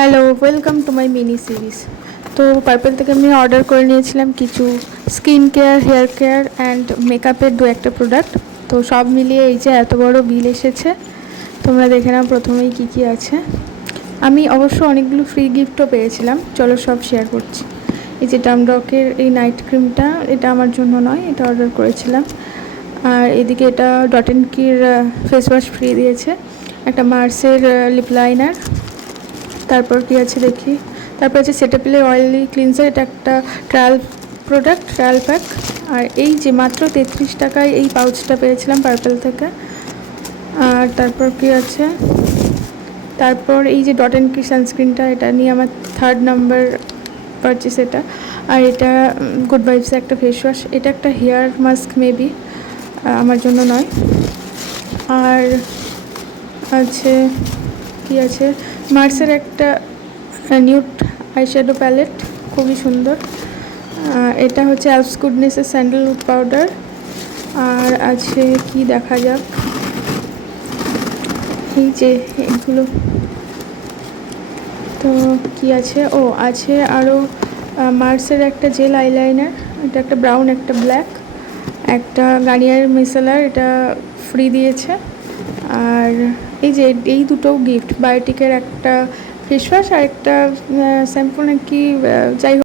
Hello, welcome to my mini series. তো Purplle থেকে আমি অর্ডার করে নিয়েছিলাম কিছু skin care, hair care and মেকআপের একটা প্রোডাক্ট। তো সব মিলিয়ে এই যে এত বড় বিল এসেছে, তোমরা দেখে নাও প্রথমেই কী কী আছে। আমি অবশ্য অনেকগুলো ফ্রি গিফটও পেয়েছিলাম, চলো সব শেয়ার করছি। এই যে ডামডকের এই নাইট ক্রিমটা, এটা আমার জন্য নয়, এটা অর্ডার করেছিলাম। আর এদিকে এটা Dot and Key face wash free দিয়েছে, একটা মার্সের লিপ লাইনার। তারপর কি আছে দেখি, তারপর আছে সেটাপিলের অয়েলি ক্লিনজার, এটা একটা ট্রায়াল প্রোডাক্ট, ট্রায়াল প্যাক। আর এই যে মাত্র 33 টাকায় এই পাউচটা পেয়েছিলাম পার্পেল থেকে। আর তারপর কি আছে, তারপর এই যে ডট অ্যান্ড কি সানস্ক্রিনটা, এটা নিয়ে আমার 3rd নাম্বার পারচেস এটা। আর এটা গুড ভাইবসে একটা ফেস ওয়াশ, এটা একটা হেয়ার মাস্ক মেবি, আমার জন্য নয়। আর আছে কি আছে, মার্সের একটা নিউড আইশ্যাডো প্যালেট, খুবই সুন্দর। এটা হচ্ছে অ্যালপস গুডনেসের স্যান্ডেলউড পাউডার। আর আছে কি দেখা যাক, এই যে এগুলো। তো কি আছে, ও আছে আরও মার্সের একটা জেল আইলাইনার, এটা একটা ব্রাউন একটা ব্ল্যাক, একটা গার্নিয়ার মিসেলার, এটা ফ্রি দিয়েছে। আর এই যে এই দুটো গিফট, বায়োটিকের একটা ফেস ওয়াশ আর একটা শ্যাম্পু নাকি, যাই হোক।